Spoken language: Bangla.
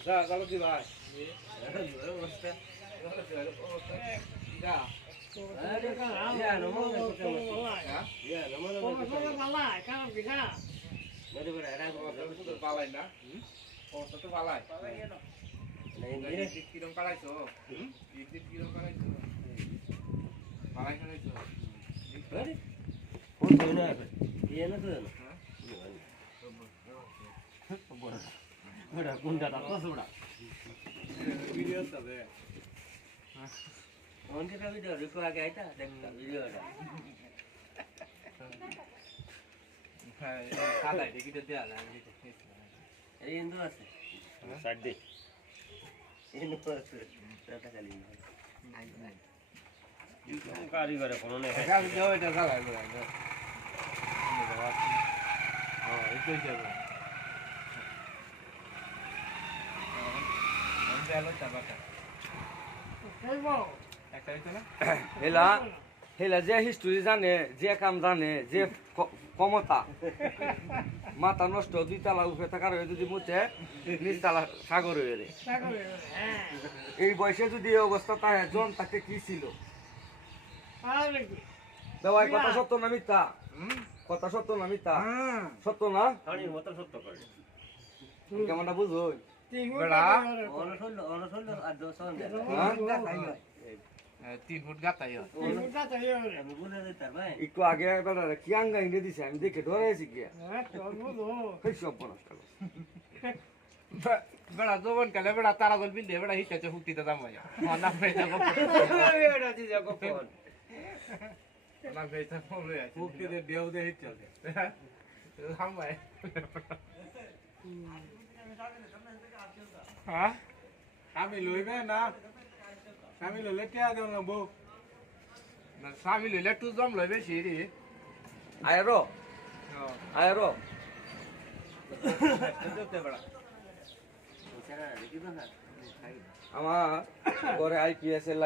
যা চলো কি ভাই পালাই না অবস্থা তো পালাই কিরম পালাইছো কিরম পালাইছো পালাই খাইছো ভিডিও তবে কালাই দেখি তো দেয়া লাগে কারিগরে কোনো নেই হেলা হেলা যে হিস্টোরি জানে যে কাম জানে যে ক্ষমতা মাথা নষ্ট দুই তালা উঠে থাকার হয়ে যদি মুছে নিজ তালা সাগর হয়ে রে এই বয়সে যদি এই অবস্থা থাকে জন তাকে কি ছিল ভাই কথা সত্য না মিথ্যা কথা সত্য না মিথ্যা সত্য না কেমনটা বুঝো তিন ফুট গাতাই একটু আগে কি আঙ্গা ইন্ডে দিছে আমি দেখে ধরেছি গিয়া সব নষ্ট বেড়া যৌবন কালে বেড়া তারা গল বিন্দে বেড়া হিটাছে হুক্তিতে দাম ভাই না ভাইটা না ভাইটা বলে হুক্তিতে দেও দে হিটাছে দাম ভাই হ্যাঁ আমি লইবে না আমি লইলে টিয়া দেও না বউ না স্বামী লইলে তুই জম লইবে সিরি আয়রো আয়রো বেড়া আমার ঘরে আইপিএস এর